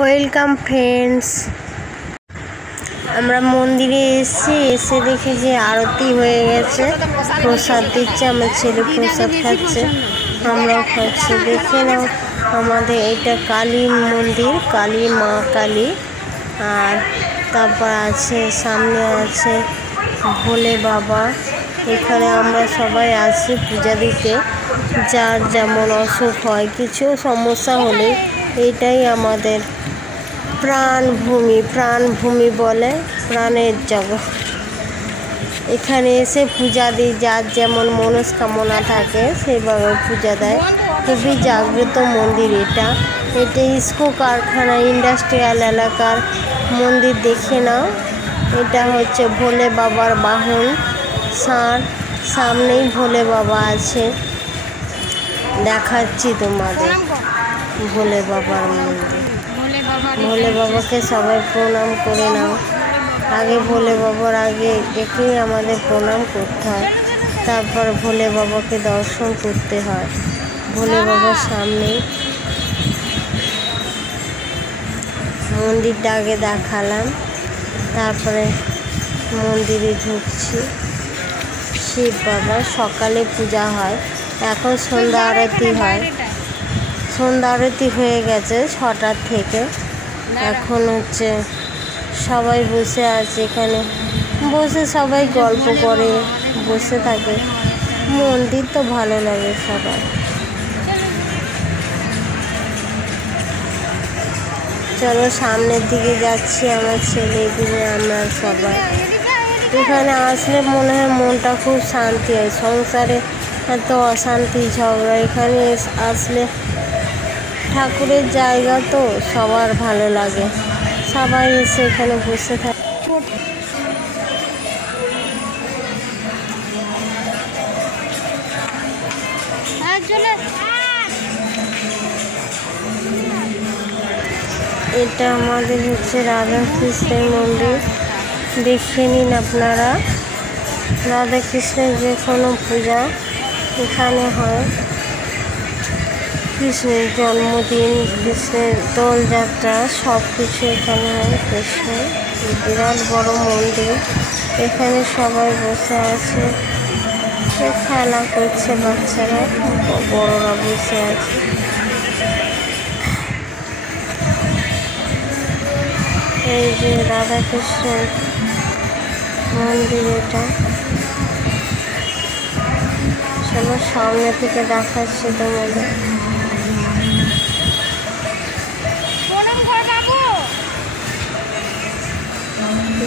Welcome friends, আমরা মন্দিরে এসে দেখি যে আরতি হয়ে গেছে, প্রসাদ দিচ্ছে। আমার ছেলে প্রসাদ খাচ্ছে, আমরাও খাচ্ছি। দেখে নাও, আমাদের এটা কালী মন্দির, কালী মা কালী। আর তারপর আছে, সামনে আছে ভোলে বাবা। এখানে আমরা সবাই আসি পূজা দিতে। যার যেমন অসুখ হয়, কিছু সমস্যা হলে এটাই আমাদের প্রাণভূমি বলে, প্রাণের জগৎ। এখানে এসে পূজা দিই, যার যেমন মনস্কামনা থাকে সেইভাবে পূজা দেয়। খুবই জাগ্রত মন্দির এটা ইস্কো কারখানা ইন্ডাস্ট্রিয়াল এলাকার মন্দির। দেখে নাও, এটা হচ্ছে ভোলে বাবার বাহন ষাঁড়। সামনেই ভোলে বাবা আছে, দেখাচ্ছি তোমাদের ভোলে বাবার মন্দির। ভোলে বাবাকে সবাই প্রণাম করে নাও। আগে ভোলে বাবার আগে একেই আমাদের প্রণাম করতে হয়, তারপর ভোলে বাবাকে দর্শন করতে হয়। ভোলে বাবার সামনেই মন্দিরটা আগে দেখালাম, তারপরে মন্দিরে ঢুকছি। শিব বাবা সকালে পূজা হয়, এখন সন্ধ্যা আরতি হয়। সন্ধ্যা আরতি হয়ে গেছে 6টার থেকে। এখন হচ্ছে সবাই বসে আছে, এখানে বসে সবাই গল্প করে বসে থাকে। মন্দির তো ভালো লাগে সবার। চলো সামনের দিকে যাচ্ছি আমার ছেলেগুলো, আমরা সবাই। এখানে আসলে মনে হয় মনটা খুব শান্তি হয়। সংসারে এত অশান্তি ঝগড়া, এখানে আসলে ঠাকুরের জায়গা তো সবার ভালো লাগে। সবাই এসে এখানে বসে থাকে। এটা আমাদের হচ্ছে রাধাকৃষ্ণের মন্দির, দেখে নিন আপনারা। রাধাকৃষ্ণের যে কোনো পূজা এখানে হয়। কৃষ্ণের জন্মদিন, কৃষ্ণের দোলযাত্রা, সব কিছু এখানে হয়। কৃষ্ণের বিরাট বড় মন্দির, এখানে সবাই বসে আছে, খেলা করছে বাচ্চারা, বড়রা বসে আছে। এই যে রাধাকৃষ্ণের মন্দির, এটা চলো সামনে থেকে দেখাচ্ছি তোমাদের।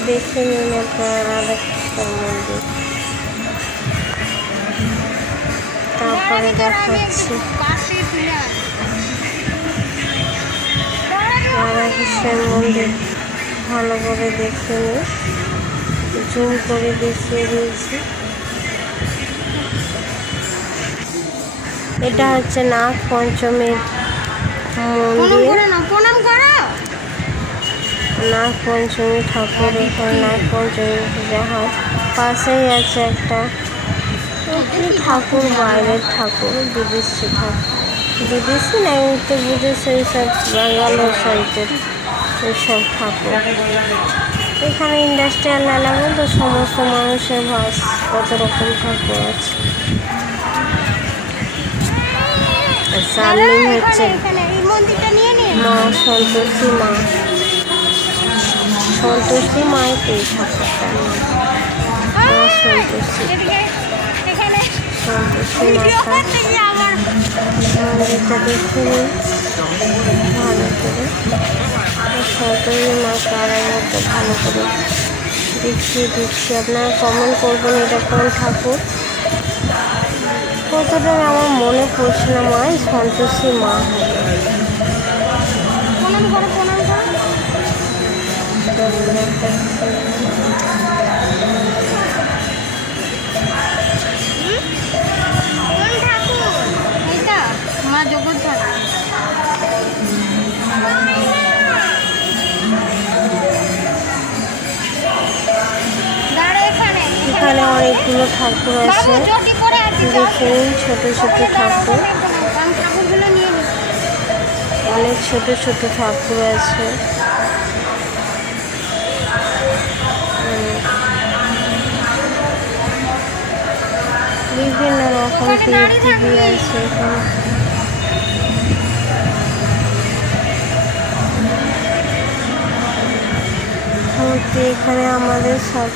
দেখে নিন আপনারা রাধাকৃষ্ণের মন্দির। তারপরে দেখাচ্ছি রাধাকৃষ্ণের মন্দির, ভালো করে দেখে নিন, জুম করে দেখিয়ে দিয়েছি। এটা হচ্ছে নাগ পঞ্চমীর মন্দির, নাগ পঞ্চমী ঠাকুর। এখানে নাগ পঞ্চমী পূজা হয়। পাশেই আছে একটা ঠাকুর, বাইরের ঠাকুর, বিদেশি ঠাকুর, বিদেশি না উত্তরপ্রদেশ, এইসব বাঙ্গালোর সাইডের এইসব ঠাকুর। এখানে ইন্ডাস্ট্রিয়াল এলাকা তো, সমস্ত মানুষের বাস, কত রকম ঠাকুর আছে। সামনে হচ্ছে মা সন্তোষী মা, সন্তোষী মায়ের এই ঠাকুরটার নাম মা সন্তোষী। সন্তোষী মাতা মন্দিরটা দেখে নিন ভালো করে। সন্তোষী মা কারার মধ্যে ভালো করে দেখিয়ে দিচ্ছি। আপনারা কমেন্ট করবেন এটা কোন ঠাকুর। কতটা আমার মনে পড়ছে না, মা সন্তোষী মা হবে। এখানে অনেকগুলো ঠাকুর আছে, দেখে নিন, ছোট ছোট ঠাকুর। অনেক ছোট ছোট ঠাকুর আছে। বিভিন্ন রকম টিভি আছে এখানে। মূর্তি এখানে আমাদের সব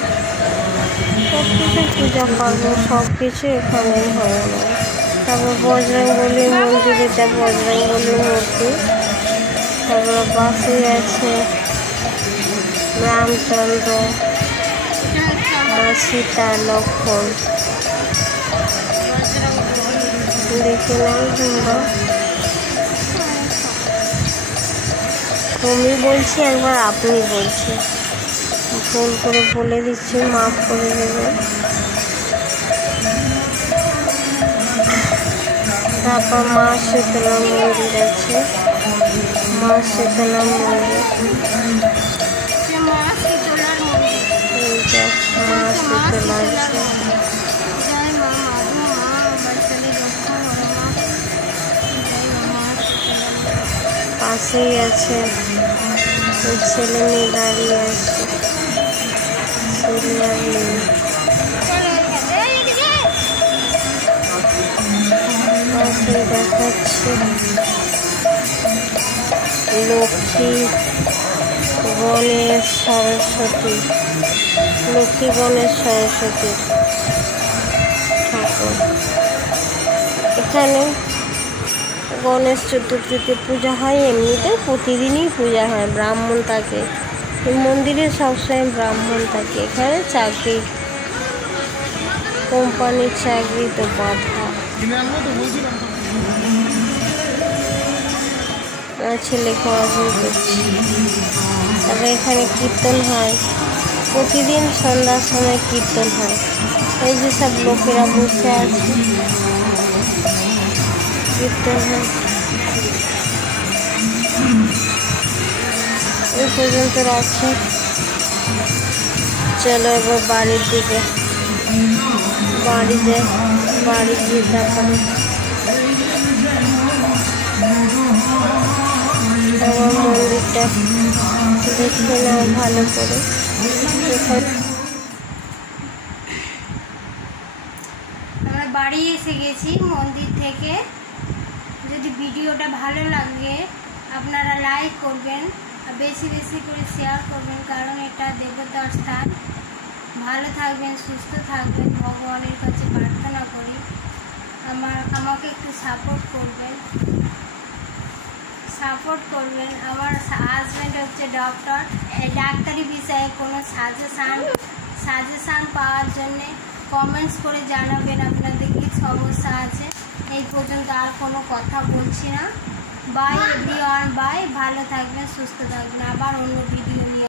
কিছু পূজা পার্ব সব কিছু এখানেই হয় না। তারপর বজরংবলীর মন্দির, এটা বজরংবলীর মূর্তি। তারপরে পাশে আছে রামচন্দ্র, সীতা, লক্ষ্মণ। দেখে নেই তোমরা। তুমি বলছি, একবার আপনি বলছি, ভুল করে বলে দিচ্ছি, মাফ করে দেবে। তারপর মা শীতলা মন্দির আছে, মা শীতলা মন্দির, মা শীতলা আছে। পাশেই আছে ছেলে মেয়ে দাঁড়িয়ে আছে, ছেলে আর মেয়ে। পাশেই দেখাচ্ছে লক্ষ্মী, গণেশ, সরস্বতী, লক্ষ্মী, গণেশ, সরস্বতী ঠাকুর। এখানে গণেশ চতুর্থীতে পূজা হয়, এমনিতে প্রতিদিনই পূজা হয়, ব্রাহ্মণ থাকে এই মন্দিরে, সবসময় ব্রাহ্মণ থাকে। এখানে চাকরি, কোম্পানির চাকরি তো বাধা। ছেলে পড়াশোনা করছে। তারপরে এখানে কীর্তন হয়, প্রতিদিন সন্ধ্যার সময় কীর্তন হয়। এই যে সব লোকেরা বসে আছে, কীর্তন হয়। এই পর্যন্ত রাখছি, চলো এবার বাড়ির দিকে, বাড়ি গিয়ে তারপরে আমার মন্দিরটা দেখে নাও ভালো করে। আমরা বাড়ি এসে গেছি মন্দির থেকে। যদি ভিডিওটা ভালো লাগে আপনারা লাইক করবেন আর বেশি বেশি করে শেয়ার করবেন, কারণ এটা দেবতার স্থান। ভালো থাকবেন, সুস্থ থাকবেন, ভগবানের কাছে প্রার্থনা করি আমাকে একটু সাপোর্ট করবেন। আমার হাজব্যান্ড হচ্ছে ডক্টর, ডাক্তারি বিষয়ে কোনো সাজেশান পাওয়ার জন্যে কমেন্টস করে জানাবেন আপনাদের কি সমস্যা আছে। এই পর্যন্ত আর কোনো কথা বলছি না। Bye everyone, bye. ভালো থাকবেন, সুস্থ থাকবেন। আবার অন্য ভিডিও নিয়ে